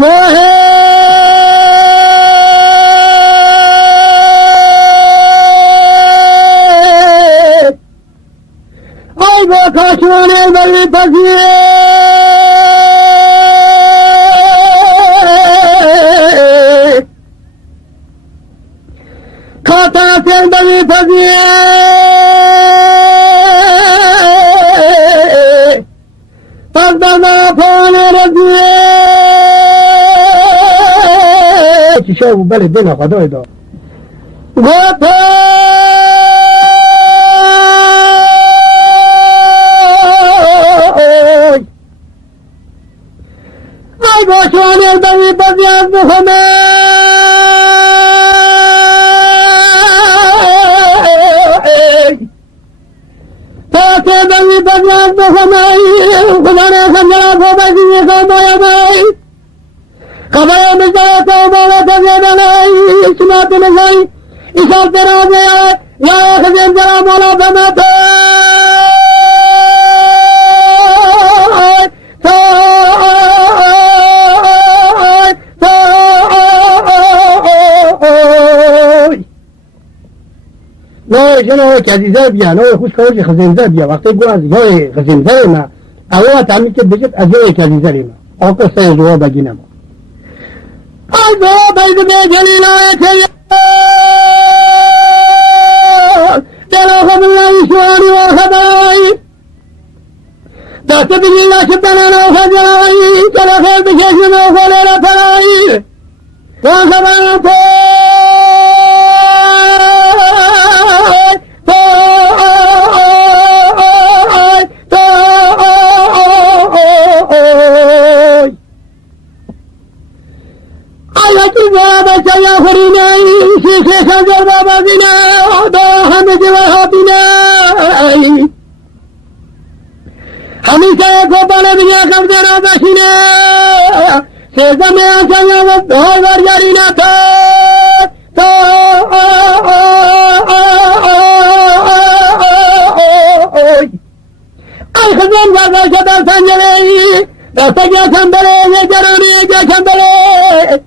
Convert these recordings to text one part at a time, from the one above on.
Ay bu kaçman elbette taziye kata sendeli taziye tazda pane raziye çişe bu böyle dene kadar da gota ay boşan elbette taziye Muhammed بجاز بخمائی خدا نے خنجرہ کو بیسی یہ خامایا بائی خبریں مجھے توبہ و تزید علی سنات نسائی اشار تیرا گیا یا خزین جرہ مولا بمتا نه جنو که عزیزه بیا نه خوش کاری خزینده بیا وقتی گو از یای خزینده ما اول تعمیل که بجت از یای که عزیزه ما آقا سه زوا بگینم از زوا بید بجلی نای که دل خم الله شوانی و خدای دست بجی نشتن نو خجای چلا خیر بکشی نو خلی رفای وان خبرم تو بچه خورینه شیخ خنجر بابا بینه دا همه جوه بینه همیشه کوپانه بینه کم دینا بشینه سیزمه آسانیا و دهار برگرینه تا ای خزن برداشت در سنجره دسته گشم بره یه جرانی گشم بره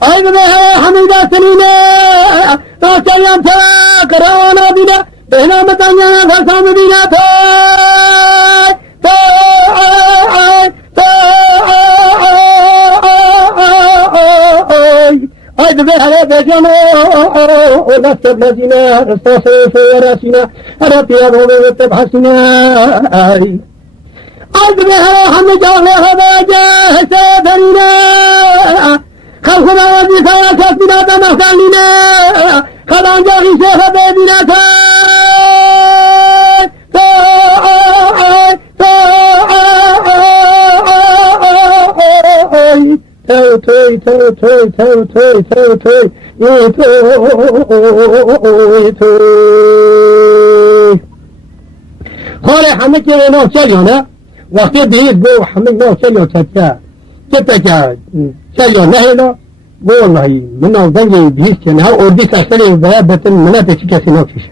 ay be hamida senine taşayam sana karavana bina behna matanya fasam bina ay be hale bejano ola tablazina rastase ferasina aratiya bove tabhasina ay be hale hamida havaja hasadarina خلقنا وزيفا كسبنا بمحسننا خلانجا غيشها بيبنا خالي حمد كي نو چليونا وقتی دید گو حمد نو چليو چتا چتا چليو نهينا والله من أوضاعي بيس يعني ها أودي كسرة ويا بتن منا تشي كسي نوكيش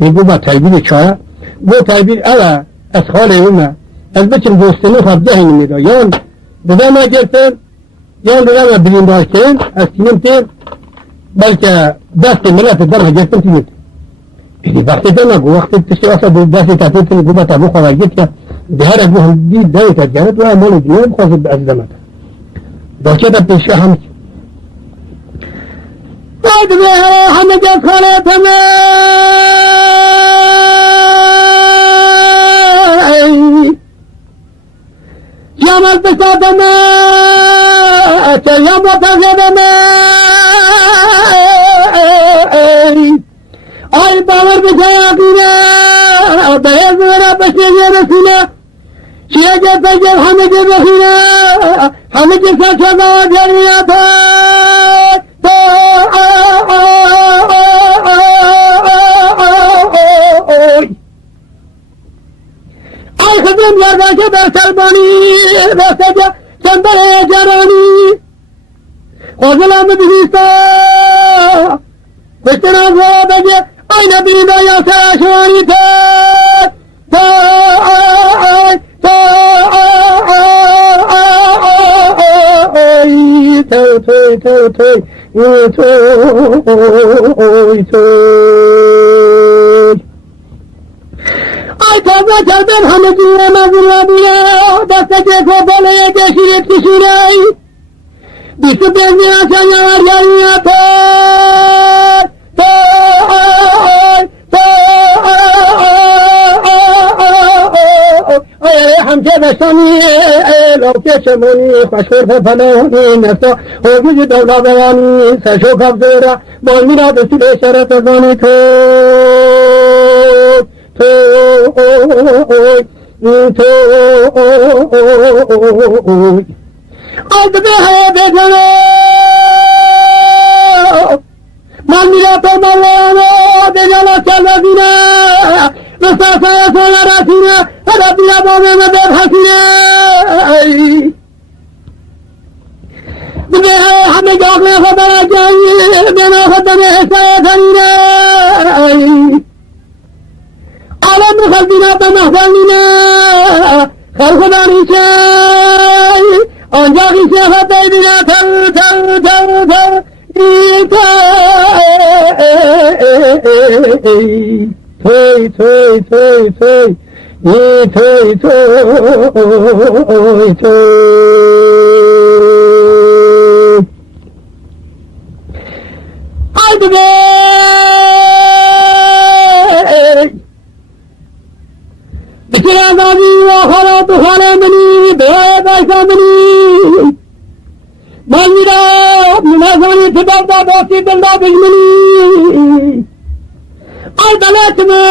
يبغى بتربية شوية بو تربية على أسخال يومنا البتن دوستنا خبزه من يوم بدأ ما جرتن يوم بدأ ما بين داشتن أستيمتن بلكي دست منا تقدر جرتن تيجي إذا وقت ده ما وقت تشي أصلا بدأت تاتين جوبا تابو خواجت يا بهار أبوه دي ده تجارت ولا مول جنوب خاص بأزدمات داشته تبتشي هم قد بها حمد خلتنا جمال بسادنا تيام وتغدنا اي باور بجاقنا بهز ولا بشيء رسنا شيء جفجر حمد بخنا حمد ساتنا جرياتا خدم يرداك بسلماني بسجا سنبل جراني وظلام بزيستا بستنا بجا اين بيدا يا ساشواني تا Ay tavla çaldım hamıcıya mazırladıya, dastacı kopalaya geçirip kişirey. Bizi benzi açan yavar yarıya toy, ay hamce besani, lovke çemoni, hoşgörde faloni, nefta, horgucu devla bevani, seşo kabzera, bolmira destile şeret ezani aldı be haya bedene malmira pemalana bedela çaladina mesafaya sonarasına Rabbina babana berhasine be haya hame gâgâ habara jayi bena khadane hesaya thanine Alam khalbina tamahdanina khalqadan isay ancak ise hataydina tal haydi be Bikiradabi ve halatu halemini beyazaysamini Malmira münazani tıbavda bosti dilda bizmini Aldalatımı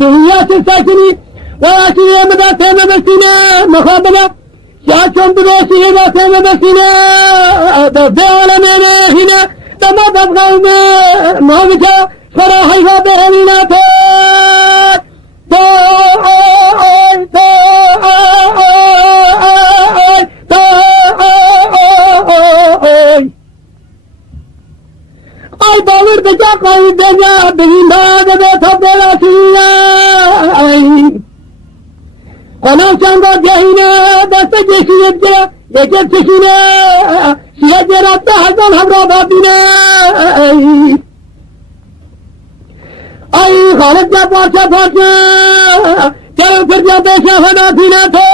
dünyası sakini ve aşiye müda sevmemesine mukhabele Şahçon büroşiye de sevmemesine Dazde alemine hine Dama dabgavme Mavika Farahayha behenine Ay balır bıçak ay bega benim bağda tabdelasıyla Anam çanda gehine deste geçiyetçe Yeker çeşine Şiye ceratta hazan havra babine Ay halıkça parça Gel fırca beşe hanatine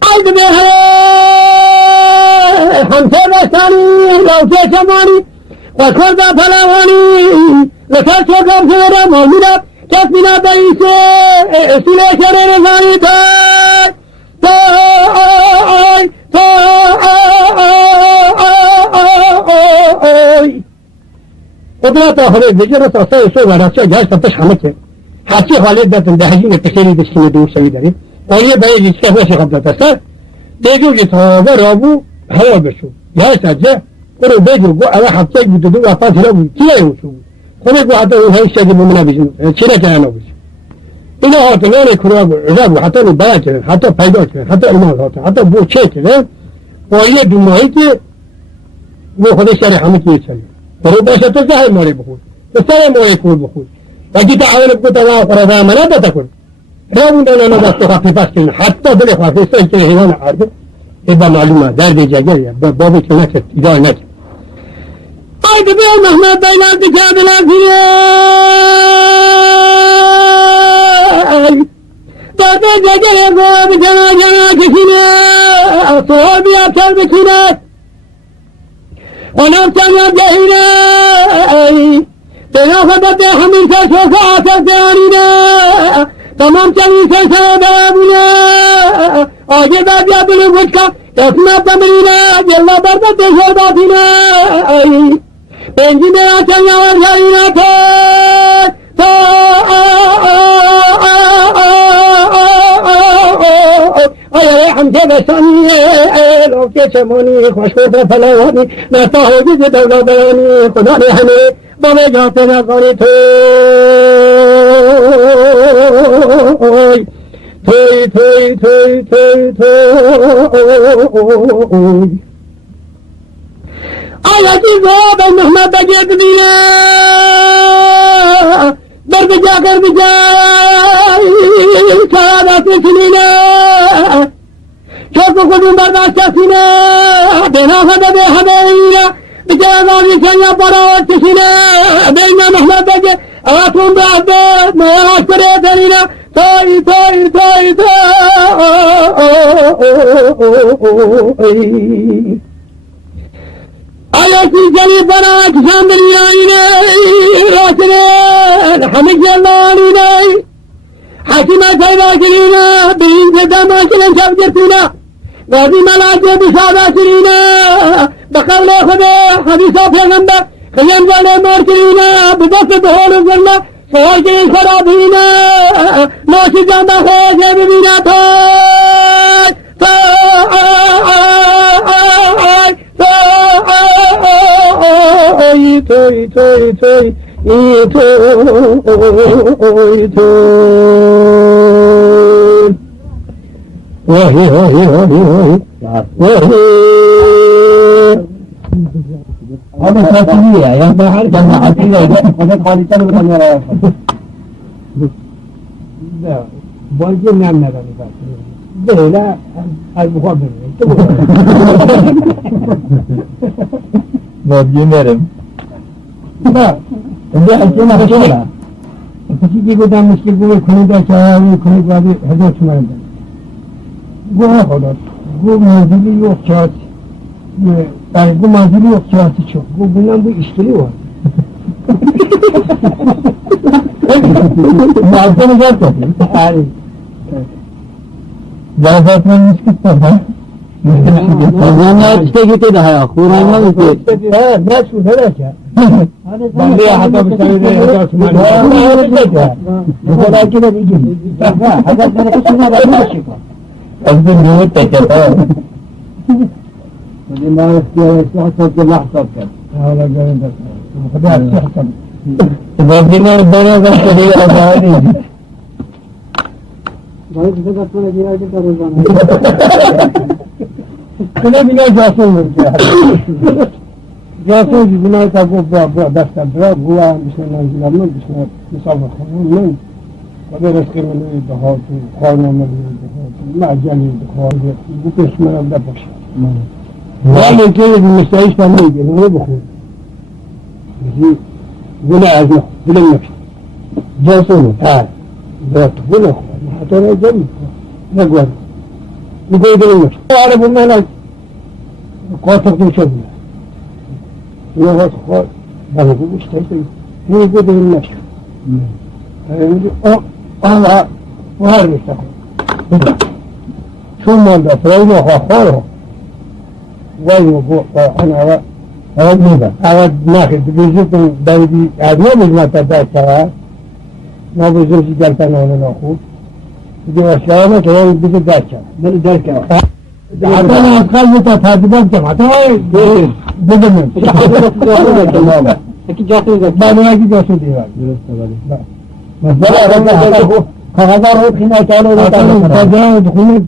Haydi be hamse bestani lavke çamani Koşkorda falavani Lekar çokam sıvıra molmina Kesmina dayısı Sile şerere zani قدرات آخره بجرات آسای سوی وراسه جایش تبتش همه که حسی خالد داتن دهجین تخیلی دستینه دو سوی داریم آیه باید ایسکه باشی قبلت است دیگو که تابه رابو هوا بشو جایش اجه برو دیگو گو اوه حبسه بود دو وفات رابو کیه اوشو خونه گو حتی اون هایش شدی بمونه بیشن چیره که انا بشو اینا هاتن آنه کرابو رابو حتی نو باید کرن حتی پیدا کرن حتی ایمان هاتن حتی بو چه کرن آیه دومایی که بو خودش سر همه کیه سری برو باشه تو زهر ماری بخور تو سر ماری کور بخور وقتی تعاون بکن و قرآن منا بتکن رابون دانا دست خواهی پس کن حتی دل خواهی سن که حیوان عرضه ایبا معلومه درد جگریه بابی که نکرد ایدای نکرد آی ببین محمد بیلان دیگر لازیه درد جگریه گوه بجنا جنا کشینه صحابی افسر بکنه ونام چنگم جهینه تینا خبت همیشه شوکا آسر دیانینه تمام چنگی سنسه برامونه آگه دادیا بلو بچکا اسمت تمرینه جلو برده تشور باتینه پنجی میرا چنگا ورشارینه آیا همچه بسانی لوکه چمانی خوشکوت فلوانی نستا حوزی دولا بیانی خدا نحنه بابه جاته نزانی توی توی توی توی توی توی آیتی زود محمد بگید دیگه در بجا کر بجا سعادت سنینه چوک خودم برداشت سینه بنا خدا به همه بجا غازی سنیا پرا چشینه بینا محمد بگید آتون بعد ما کرے درینا توی توی توی توی آیاتی جلی بنا کشان دنیایینه راسنه حمید جلالینه حکیمه سیدا شرینه بین زدام آشنه شب جرتونه غازی ملاجه بسادا شرینه بقول خدا حدیثا پیغمبر خیم جاله مار شرینه ببست دهول زرمه سوال که خرابینه نوشی جامعه خیجه ببینه توی توی توی وهي وهي وهي وهي هذا خاصية يا بحر كان عتيلة هذا خالصة وكان يرى لا بقول نعم نعم ده لا المخابر Dinlerim. لا ده أنا بقوله किसी की को दाम मुश्किल को खुने का चाहे वो खुने का भी हजार सुनाए वो होगा वो मंजिली okçası yani bu manzili okçası çok bundan bu işleri var malzeme zaten yani Zaten müskit var ha. Kur'anlar işte gitti daha ya Kur'anlar işte ne şu ne ya ben de hatta bir tane de hatta sunayım bu kadar ki de diyeceğim hatta bir tane sunayım ben şey Azdı niyet tekrar. ما يحصل كل لحظة هذا جميل خدها تحصل Rabbine bana da şeriye azâri. Bayı bize katmana giraydı karıldana Kına bina casun ya Casun ki bina tabu bu dastadra huwa bişne manzilarına bişne misafir khanunun Kabe reski melüyü dahatu khana melüyü dahatu Ma'cali dahatu bu peşmana da başa وعلى كده المستعيش فهمي انه بخور بلا عزمه بلا النفس جاسونه ذات بلا حتى لا جنب نقول نقول بلا النفس وعرف المهنة قوتك تشبه لغة خال بلا يقول مستعيش هو يقول بلا النفس الله وهذا مستحيل شو ما ده فريده خاله وين أنا أود ماذا؟ أود ناخذ بيجيكم داودي ما بيجمع تداشرها ما بيجوش جالسنا هنا نأخذ يجي وشلونه كمان بيجي داشر من داشر حتى أنا أتخيل متفاهمين كم حتى بدمن أكيد جاسوس لا ما أكيد جاسوس ديوان مثلا هذا هو خنا كانوا يتعاملون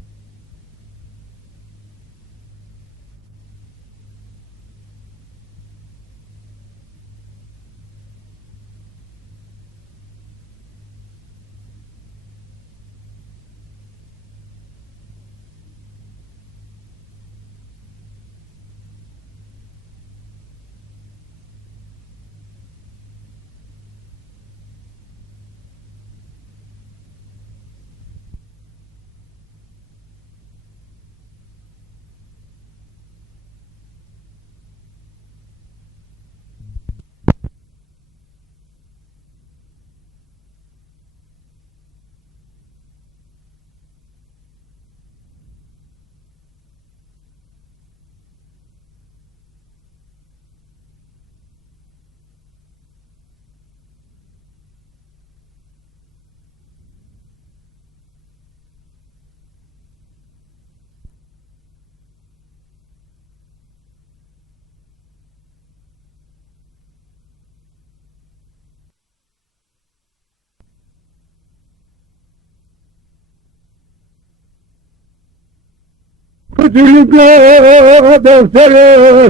تلقى دفتر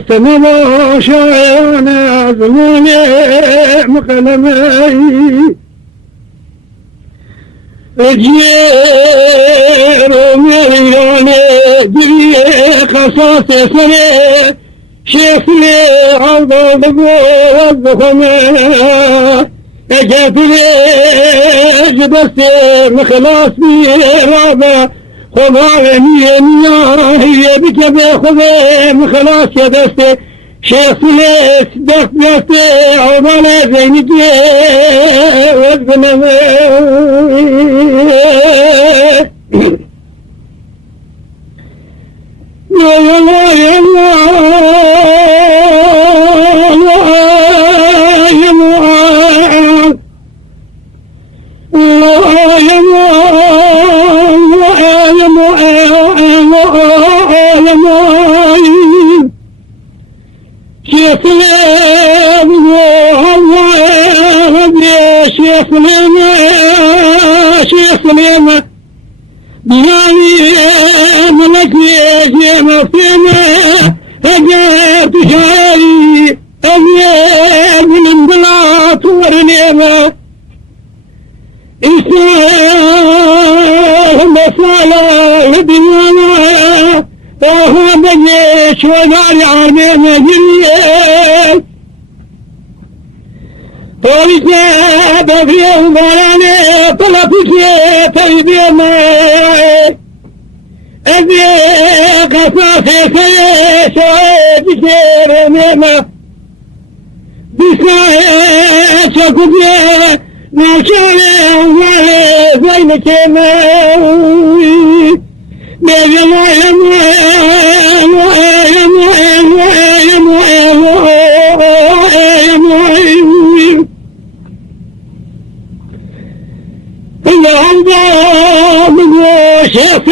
سنما شانا زماني مقلمي اجير ومرياني جري قصاص سري شيخ لي عرض الضخمة اجت لي جبست مخلاص بي رابع خضعني هي بك بخذ مخلاص يا دستي شيخ ليس دستي عضلة زينك وزبنا يا الله يا شيخ سليمة بياني ملكي جيمة فينا هجرت شعري أبيض من انبلاط ورنيمة إسلام صالة لديانا وهو بجيش وزاري عربينا جريت طولك بفريه وبراني طلبك طيبي معي أبي قصاصي سيسوي بشير ميمة بساعة شكوبي ناشالي ومالي زينك ماوي بيبي ما شيخ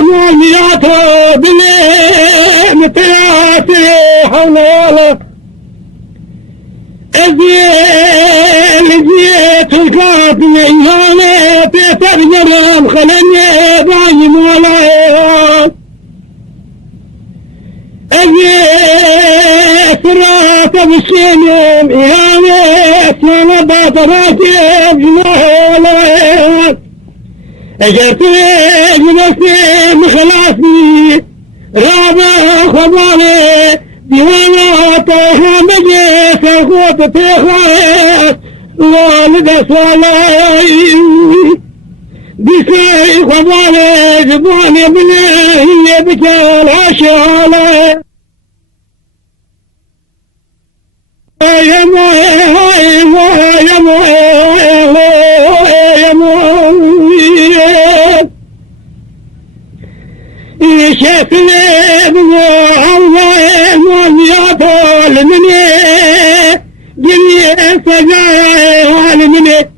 مولياته بلي متلاتي حوله أزيل جيت الكافي إيهاني بيتر جرم خلني باي مولاي أزيل سرات بالسنين إيهاني سنة بطراتي بجنوه اجرت جنسي مخلاصي رابع خبالي ديوانا طيها مجيس الخوت تيخاس والد سوالاي بيسي خبالي جباني بني هي بكال عشالي يا موي يا موي شكلي بوعوه مولياته لمني جميع سجايا لمني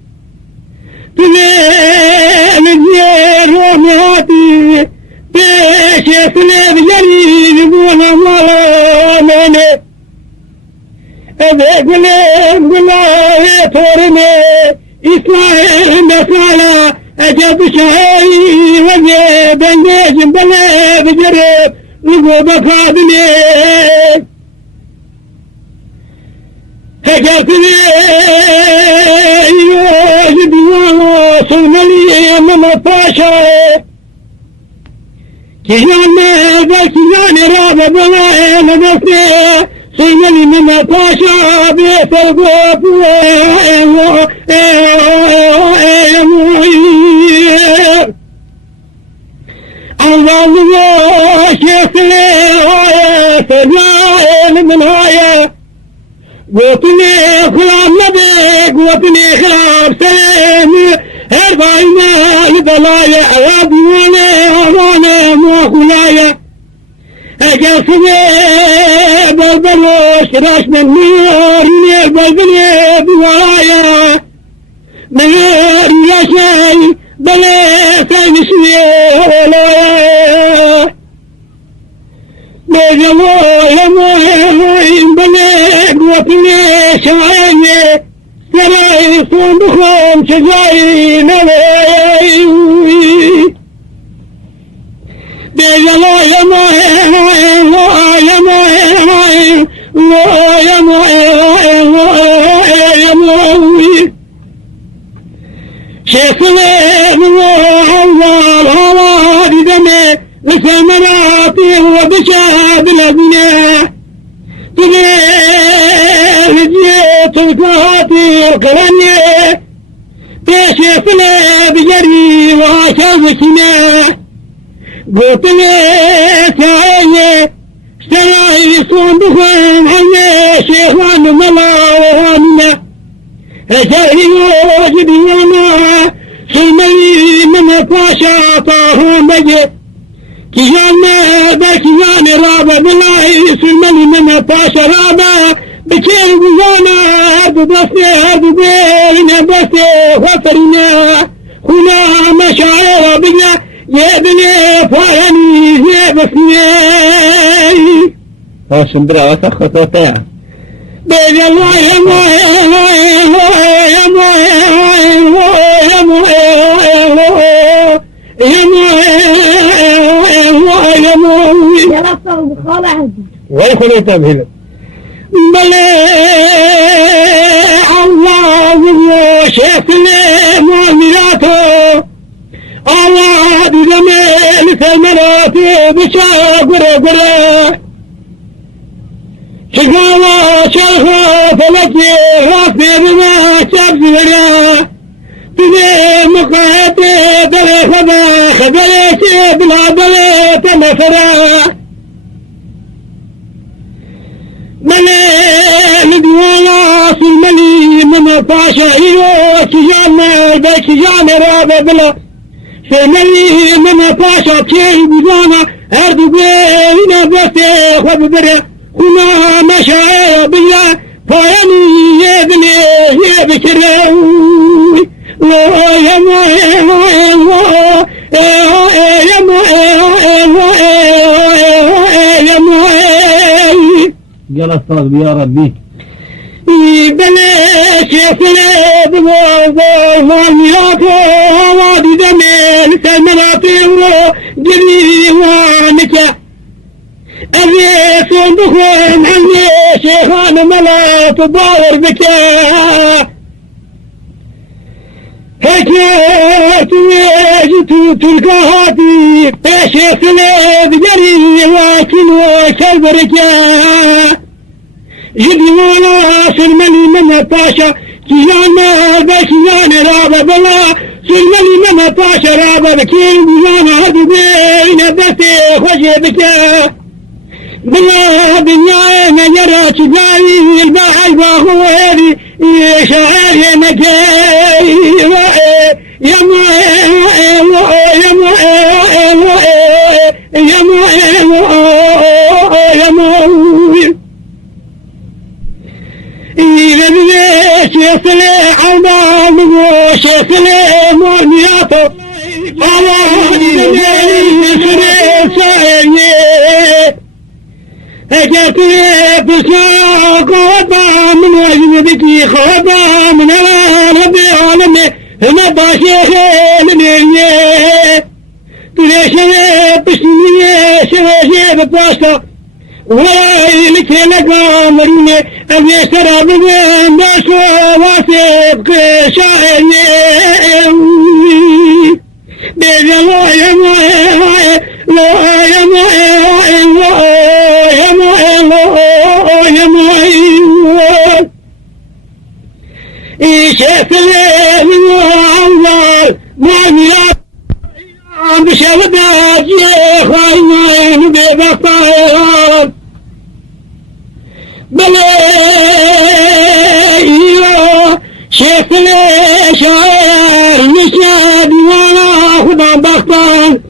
تلين الجير ومهاتي بشكلي بجري بونا مولا مني أبقلي بقلي تورني إسرائيل مسالة أجاب شهي وجه بنجيج بلا بجرب نقوم فاضلي هجرتني يوجد يوم صلملي مما فاشا كيان بس يعني رابع بلا نبسي صلملي مما فاشا بيت الغوف الله شيخ لي هايا سجائل من هايا قوتني خلاب نبيك قوتني خلاب سليم هرباينا يدلايا عوابيوني هراني موخلايا اجاسني بلبلوش راش من نور بلبلي بورايا منور يا شاي بلا سينشني ولا يا موي بلا قوتني شايني سراي صندوقهم شجاي نبي شيخنا الله الله بدمه لسمراتي وبشاب الأبناء رجيت القاتي القرنية شيخنا بجري وشافكنا قلت لك عيني اشتري صندوقهم عنا شيخان ملاوانا هجري وجدي وانا سلمي من باشا طاهو مجي كيانا بكياني رابا بلاي سلمي من باشا رابا بكير بزانا هردو بسي هردو بينا بسي وفرنا هنا مشاعر بنا يبني فارني يبسني هاشم برا وسخط وطيع بيد الله يا موي يا موي يا موي يا موي يا رب بخالة عندي ويكون يتبهل بلي الله شيخنا مؤمناته الله بجميل ثمراته بشاقر قره شقاوة شرخة فلكي رافي بما شاب زريا بذي مقاطي بلي خبا خبلي شيب لا بلي تنفرا بلي ندوانا سلملي من فاشا إيو كيانا بكيانا رابا بلا سلملي من فاشا كي بزانا أردو بينا بسي خب برا هنا مشاعر بالله فيني يبني يبكري يا ما يلا استاذ يا ربي بلاش يفلا بموضوعاتي وادي دمي سمراتي وجري وعنك أبي صندوقين عني شيخان ملا تضاور بك هكيت ويجت تلقاهاتي يا شيخ ليب جري واكل وكل بركة يدي ولا سلمني من الطاشة كيانا بكيانا رابا بلا سلمني من الطاشة رابا بكين بيانا هدو بين بسي خوشي بكا بلا دنيا نجرى تجاري البحر باخوالي شاعر يا مكاي يا ما يا ما يا ما يا ما إذا بليش يصلي عمام وشيخلي مونياته على هجرتني بساق خطا من وجنبك خطا من ربي عالمي هنا باشي خيلني تليشني بسنيني شواشي بباشا وي لك لك مريني أبي سرى بمن باشا واسبق شاعري بيد الله يا موي لا يا موي شيخ الليل وعوال معنيات بشهدات يا خاينين ببطايات بلايا شيخ الليل شاعر نشاد وانا خدا بختان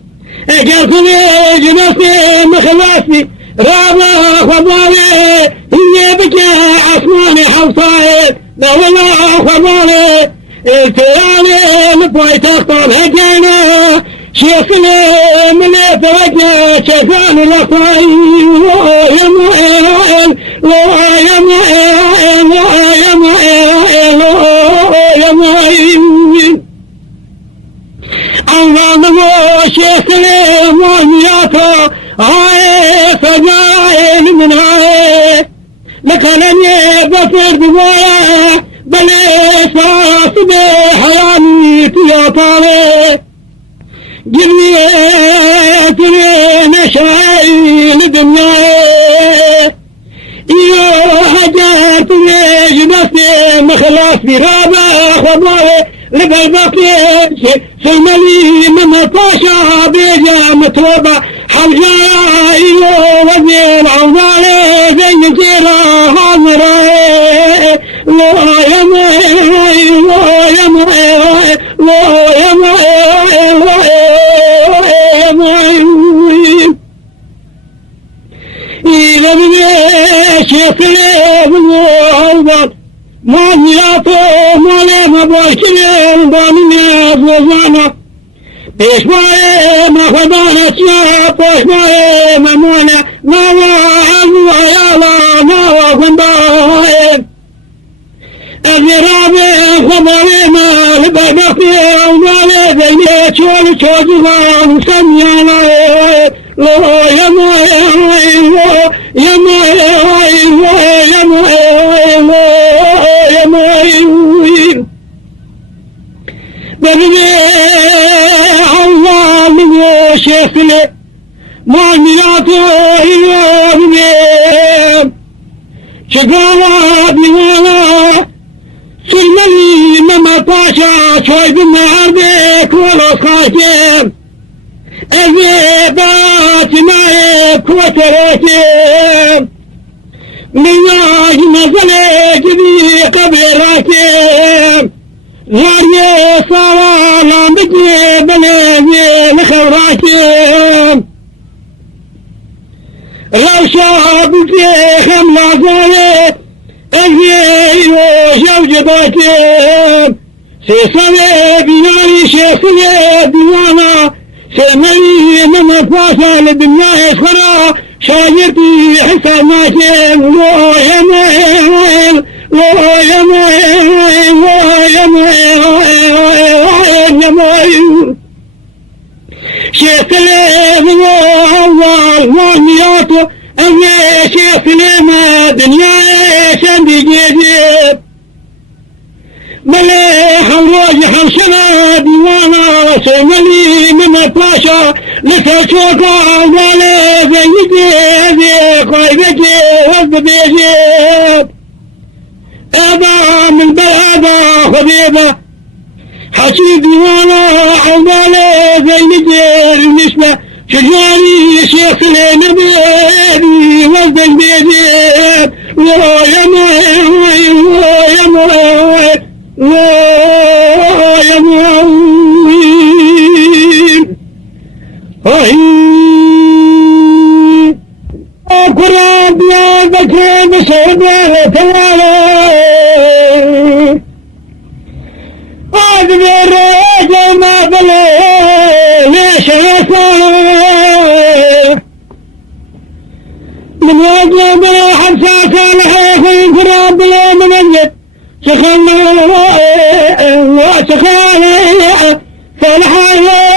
اجلسني جنسي مخلصي رابا خبالي إني بكى عثماني حوصايد لا ولا خبالي التيالي مطوي تختار هجانا شيخنا من يتوجه شيخان الأخوي يا مؤيل يا مؤيل يا مؤيل يا مؤيل الله شيخنا مؤيل فجائل من لكلني بصر بوايا بل إحساس بحياني تياطالي جبني نشائي لدنياي إيو هجرت ليش نفسي مخلاص برابا خباري لقلبك سلملي من طاشا بيجا متوبة حوجايا إيو وزير عوضالي زي كيرا حاضرة لا يا ماي لا يا ماي لا يا ماي لا يا ماي إذا بدي شكلي بالوعد ما نياتو ما لي ما بوشلي ضامني أزوزانا بيش ماي ما خدانا سيا بيش ماي ما مونا ما وعزو عيالا ما وفنباي الزرابي خبري ما لبقى أولالي بيني شوالي شوزوان سميانا لا يا ماي لا يا ماي لا يا ماي لا يا ماي بدي الله من شكلي ما نياتو إلى شقاوات نوالا سلملي مما طاشا شوي بالنهار بيك ولا خاكم أذيبات مايك وتراكم نواج مزلك بي قبراكم غاري صوالا بكي بليني لخوراكم روشا بفيخم لازالي أذيب وجوجباتهم سيسالي بناري شيخي ديوانا سيملي من الفاسة للدنيا يسخرا شايرتي حساماتهم لو يا مهيل لو يا مهيل لو يا مهيل يا مهيل شيخ لي أول مانياتو أنا شيخ لي ما دنيا شندي جديد مليح الروج حمشنا ديوانا سيملي من الطاشا لتشوكا ولي زيدي هذي قايبتي والبديجي أبا من بلادة خبيبة حسيب ديوانا عوالي زيدي النسبة شجاري شيخ لنبيبي وزد البيبي يا مهي يا مهي لا يا معين أقرب يا بكي بسربة وتوالي أدبر رجل ما بلي ليش يسار من وجه بلا حبسات الحيخ ينقرب بلا منجد سخنا وسخنا فالحياة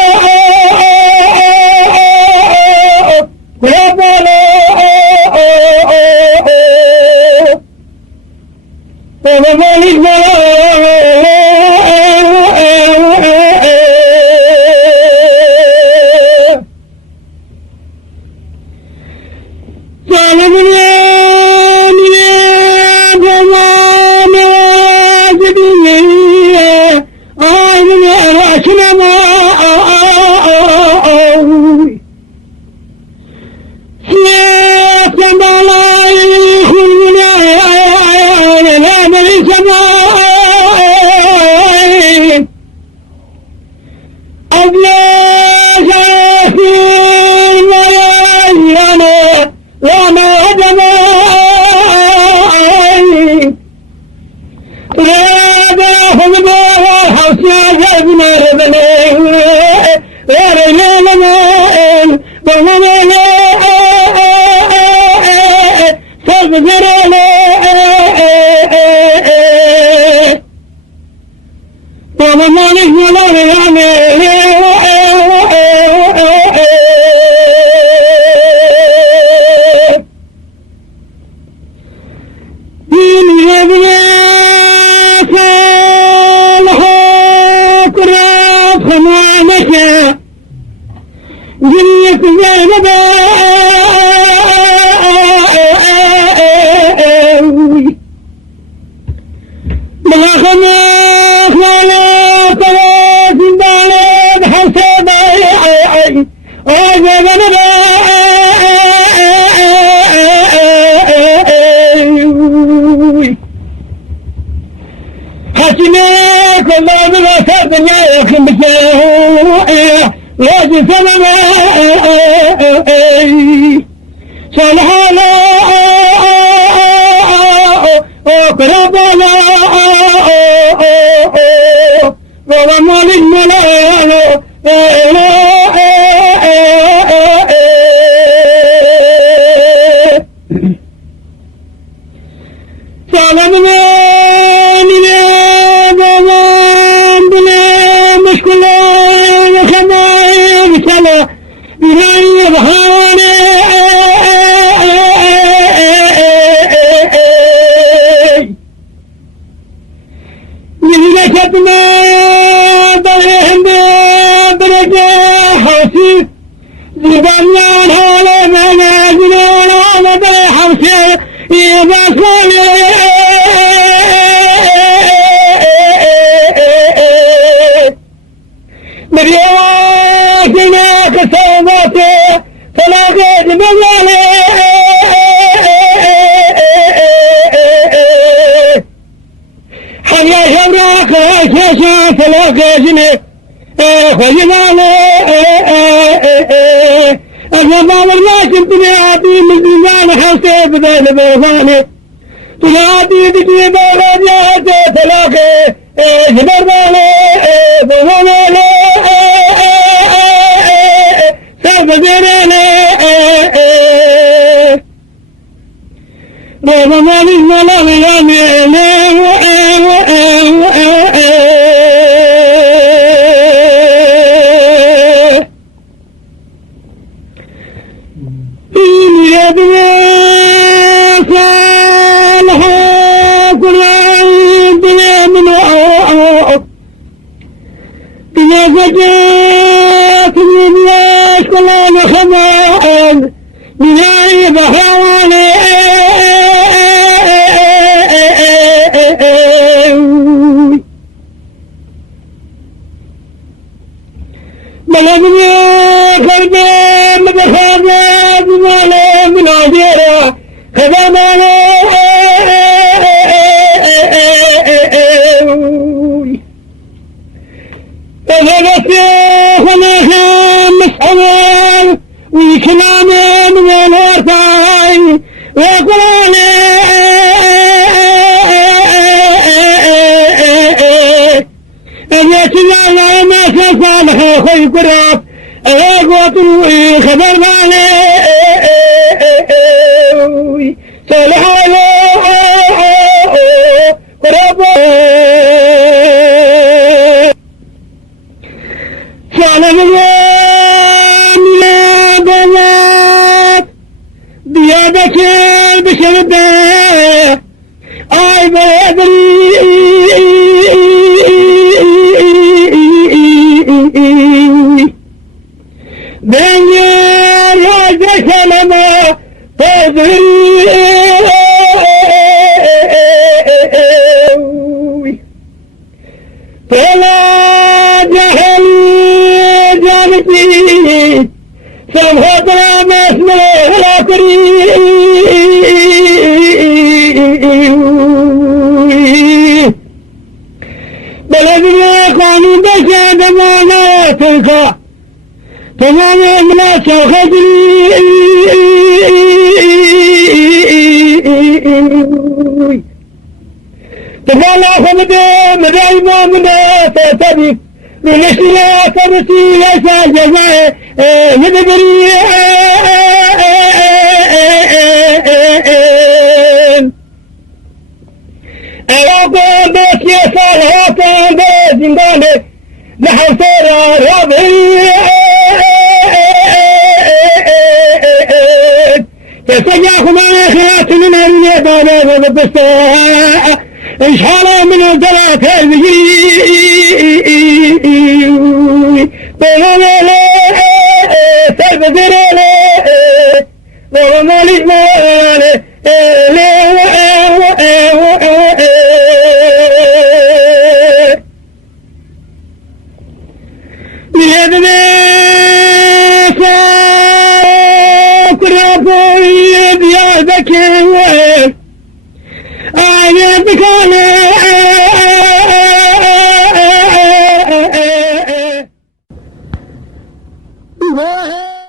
I